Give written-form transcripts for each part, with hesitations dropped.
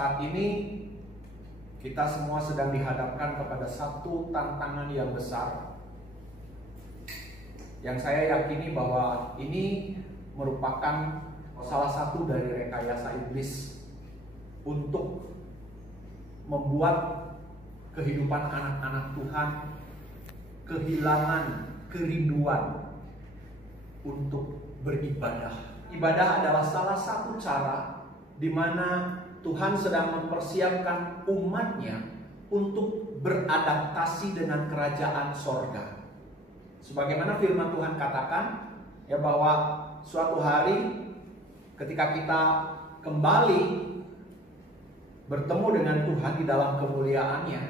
Saat ini kita semua sedang dihadapkan kepada satu tantangan yang besar, yang saya yakini bahwa ini merupakan salah satu dari rekayasa iblis untuk membuat kehidupan anak-anak Tuhan kehilangan kerinduan untuk beribadah. Ibadah adalah salah satu cara di mana Tuhan sedang mempersiapkan umatnya untuk beradaptasi dengan kerajaan sorga. Sebagaimana firman Tuhan katakan, ya, bahwa suatu hari ketika kita kembali bertemu dengan Tuhan di dalam kemuliaannya,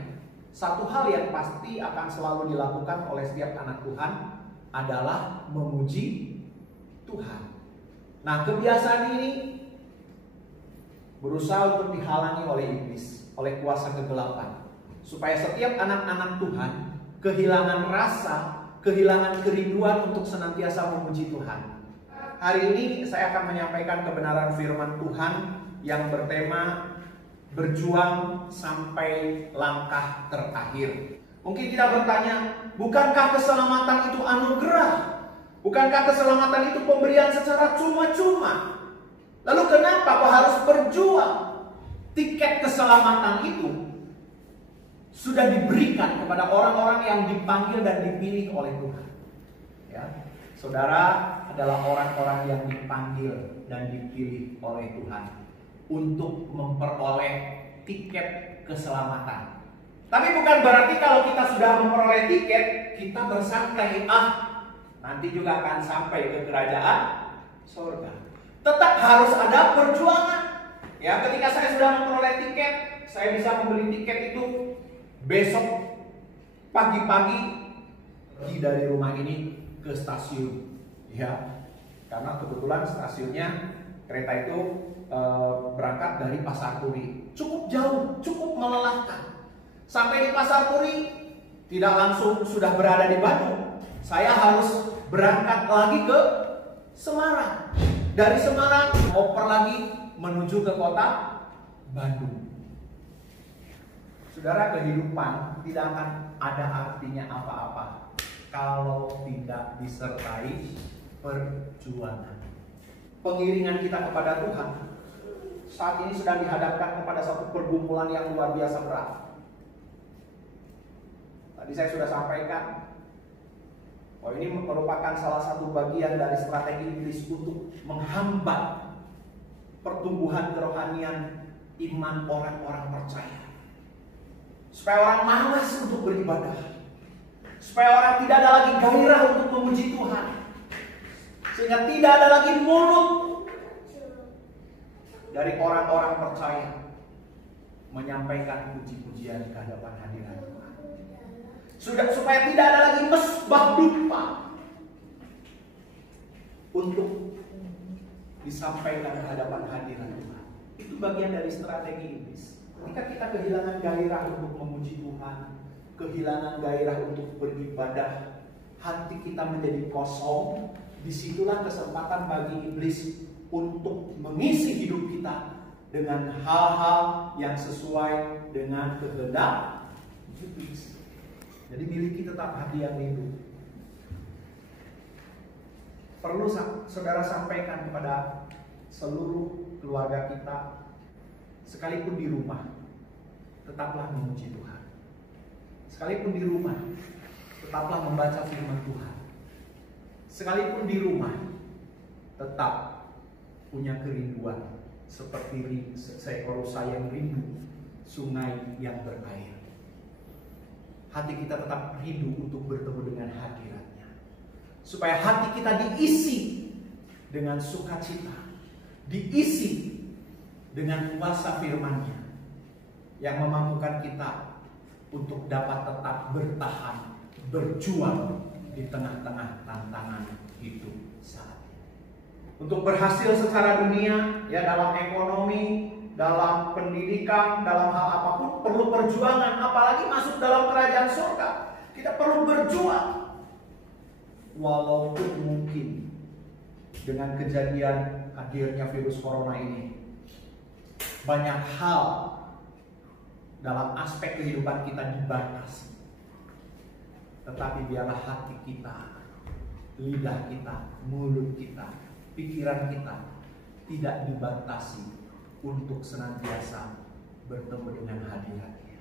satu hal yang pasti akan selalu dilakukan oleh setiap anak Tuhan adalah memuji Tuhan. Nah, kebiasaan ini berusaha untuk dihalangi oleh iblis, oleh kuasa kegelapan, supaya setiap anak-anak Tuhan kehilangan rasa, kehilangan kerinduan untuk senantiasa memuji Tuhan. Hari ini saya akan menyampaikan kebenaran firman Tuhan yang bertema berjuang sampai langkah terakhir. Mungkin kita bertanya, bukankah keselamatan itu anugerah? Bukankah keselamatan itu pemberian secara cuma-cuma? Lalu kenapa kok harus berjuang? Tiket keselamatan itu sudah diberikan kepada orang-orang yang dipanggil dan dipilih oleh Tuhan. Ya, saudara adalah orang-orang yang dipanggil dan dipilih oleh Tuhan untuk memperoleh tiket keselamatan. Tapi bukan berarti kalau kita sudah memperoleh tiket, kita bersantai, nanti juga akan sampai ke kerajaan surga. Tetap harus ada perjuangan. Ya, ketika saya sudah memperoleh tiket, saya bisa membeli tiket itu besok pagi-pagi pergi dari rumah ini ke stasiun. Ya, karena kebetulan stasiunnya kereta itu berangkat dari Pasar Turi. Cukup jauh, cukup melelahkan. Sampai di Pasar Turi tidak langsung sudah berada di Bandung. Saya harus berangkat lagi ke Semarang. Dari Semarang oper lagi menuju ke kota Bandung. Saudara, kehidupan tidak akan ada artinya apa-apa kalau tidak disertai perjuangan. Pengiringan kita kepada Tuhan saat ini sedang dihadapkan kepada satu pergumulan yang luar biasa berat. Tadi saya sudah sampaikan bahwa ini merupakan salah satu bagian dari strategi iblis untuk menghambat pertumbuhan kerohanian iman orang-orang percaya. Supaya orang malas untuk beribadah. Supaya orang tidak ada lagi gairah untuk memuji Tuhan. Sehingga tidak ada lagi mulut dari orang-orang percaya menyampaikan puji-pujian ke hadapan hadirat Tuhan. Supaya tidak ada lagi mesbah dupa untuk disampaikan ke hadapan hadirat Tuhan. Itu bagian dari strategi iblis. Ketika kita kehilangan gairah untuk memuji Tuhan, kehilangan gairah untuk beribadah, hati kita menjadi kosong, disitulah kesempatan bagi iblis untuk mengisi hidup kita dengan hal-hal yang sesuai dengan kehendak iblis. Jadi miliki tetap hati yang rindu. Perlu saudara sampaikan kepada seluruh keluarga kita, sekalipun di rumah, tetaplah memuji Tuhan. Sekalipun di rumah, tetaplah membaca firman Tuhan. Sekalipun di rumah, tetap punya kerinduan seperti seekor rusa yang rindu sungai yang berair. Hati kita tetap rindu untuk bertemu dengan hadirat-Nya, supaya hati kita diisi dengan sukacita, diisi dengan kuasa firman-Nya yang memampukan kita untuk dapat tetap bertahan, berjuang di tengah-tengah tantangan hidup saat ini. Untuk berhasil secara dunia, ya, dalam ekonomi, dalam pendidikan, dalam hal apapun perlu perjuangan, apalagi masuk dalam kerajaan surga. Kita perlu berjuang. Walaupun mungkin dengan kejadian hadirnya virus corona ini, banyak hal dalam aspek kehidupan kita dibatasi. Tetapi biarlah hati kita, lidah kita, mulut kita, pikiran kita tidak dibatasi untuk senantiasa bertemu dengan hadirat-Nya,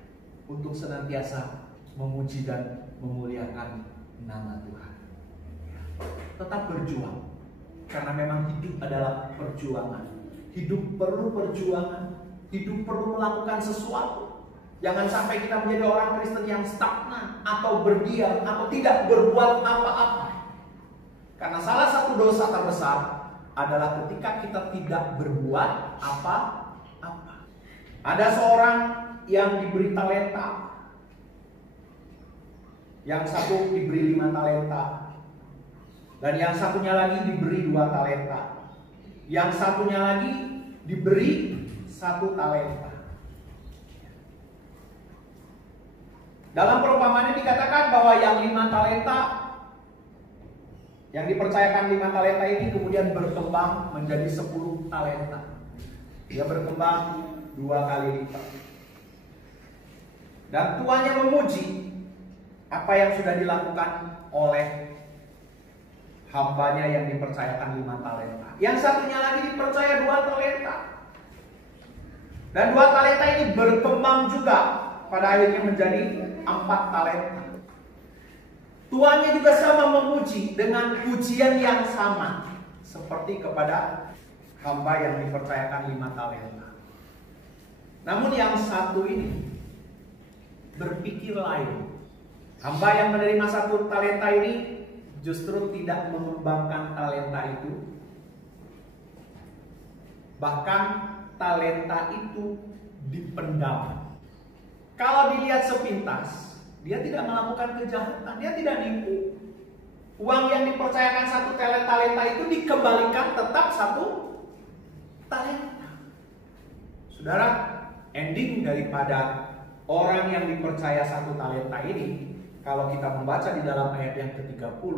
untuk senantiasa memuji dan memuliakan nama Tuhan. Tetap berjuang, karena memang hidup adalah perjuangan. Hidup perlu perjuangan, hidup perlu melakukan sesuatu. Jangan sampai kita menjadi orang Kristen yang stagnan atau berdiam atau tidak berbuat apa-apa. Karena salah satu dosa terbesar adalah ketika kita tidak berbuat apa-apa. Ada seorang yang diberi talenta, yang satu diberi 5 talenta, dan yang satunya lagi diberi 2 talenta, yang satunya lagi diberi 1 talenta. Dalam perumpamaan ini dikatakan bahwa yang 5 talenta, yang dipercayakan 5 talenta ini kemudian berkembang menjadi 10 talenta. Dia berkembang 2 kali lipat. Dan tuannya memuji apa yang sudah dilakukan oleh hambanya yang dipercayakan 5 talenta. Yang satunya lagi dipercaya 2 talenta. Dan 2 talenta ini berkembang juga, pada akhirnya menjadi 4 talenta. Tuannya juga sama memuji dengan pujian yang sama seperti kepada hamba yang dipercayakan 5 talenta. Namun yang satu ini berpikir lain. Hamba yang menerima 1 talenta ini justru tidak mengembangkan talenta itu. Bahkan talenta itu dipendam. Kalau dilihat sepintas, dia tidak melakukan kejahatan, dia tidak nipu. Uang yang dipercayakan 1 talenta itu dikembalikan tetap 1 talenta. Saudara, ending daripada orang yang dipercaya 1 talenta ini, kalau kita membaca di dalam ayat yang ke-30,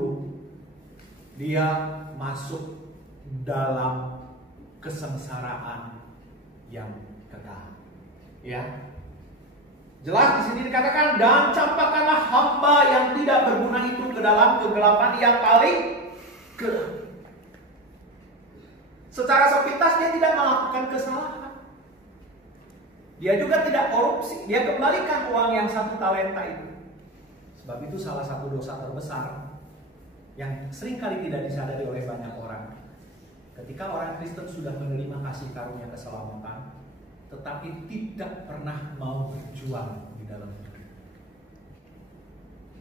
dia masuk dalam kesengsaraan yang kekal. Ya. Jelas di sini dikatakan, dan campakkanlah hamba yang tidak berguna itu ke dalam kegelapan yang paling gelap. Secara sepintas dia tidak melakukan kesalahan. Dia juga tidak korupsi. Dia kembalikan uang yang 1 talenta itu. Sebab itu salah satu dosa terbesar yang seringkali tidak disadari oleh banyak orang. Ketika orang Kristen sudah menerima kasih karunia keselamatan, tetapi tidak pernah mau berjuang di dalam hidup,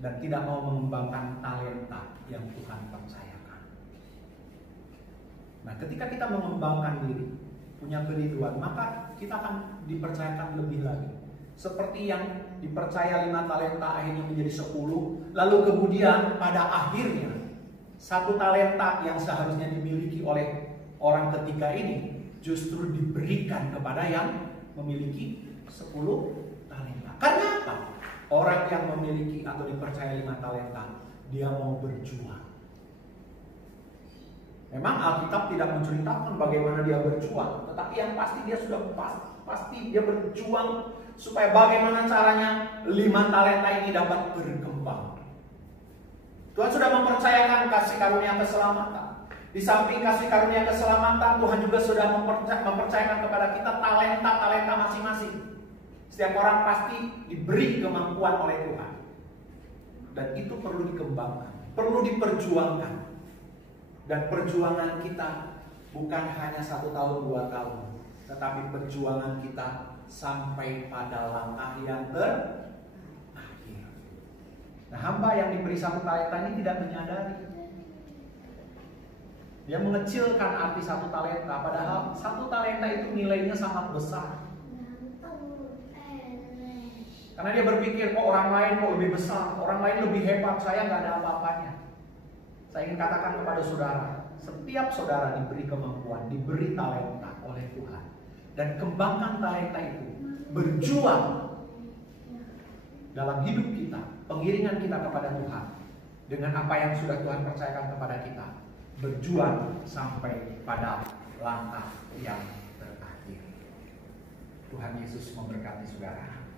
dan tidak mau mengembangkan talenta yang Tuhan percayakan. Nah, ketika kita mengembangkan diri, punya kerinduan, maka kita akan dipercayakan lebih lagi. Seperti yang dipercaya 5 talenta akhirnya menjadi 10, lalu kemudian pada akhirnya 1 talenta yang seharusnya dimiliki oleh orang ketiga ini justru diberikan kepada yang memiliki 10 talenta. Karena apa? Orang yang memiliki atau dipercaya 5 talenta, dia mau berjuang. Memang Alkitab tidak menceritakan bagaimana dia berjuang, tetapi yang pasti dia sudah pasti dia berjuang supaya bagaimana caranya 5 talenta ini dapat berkembang. Tuhan sudah mempercayakan kasih karunia keselamatan. Di samping kasih karunia keselamatan, Tuhan juga sudah mempercayakan kepada kita talenta-talenta masing-masing. Setiap orang pasti diberi kemampuan oleh Tuhan. Dan itu perlu dikembangkan, perlu diperjuangkan. Dan perjuangan kita bukan hanya 1 tahun, 2 tahun, tetapi perjuangan kita sampai pada langkah yang terakhir. Nah, hamba yang diberi 1 talenta ini tidak menyadari. Dia mengecilkan arti 1 talenta, padahal 1 talenta itu nilainya sangat besar. Karena dia berpikir, kok orang lain kok lebih besar, orang lain lebih hebat, saya nggak ada apa-apanya. Saya ingin katakan kepada saudara, setiap saudara diberi kemampuan, diberi talenta oleh Tuhan, dan kembangkan talenta itu, berjuang dalam hidup kita, pengiringan kita kepada Tuhan, dengan apa yang sudah Tuhan percayakan kepada kita. Berjuang sampai pada langkah yang terakhir. Tuhan Yesus memberkati saudara.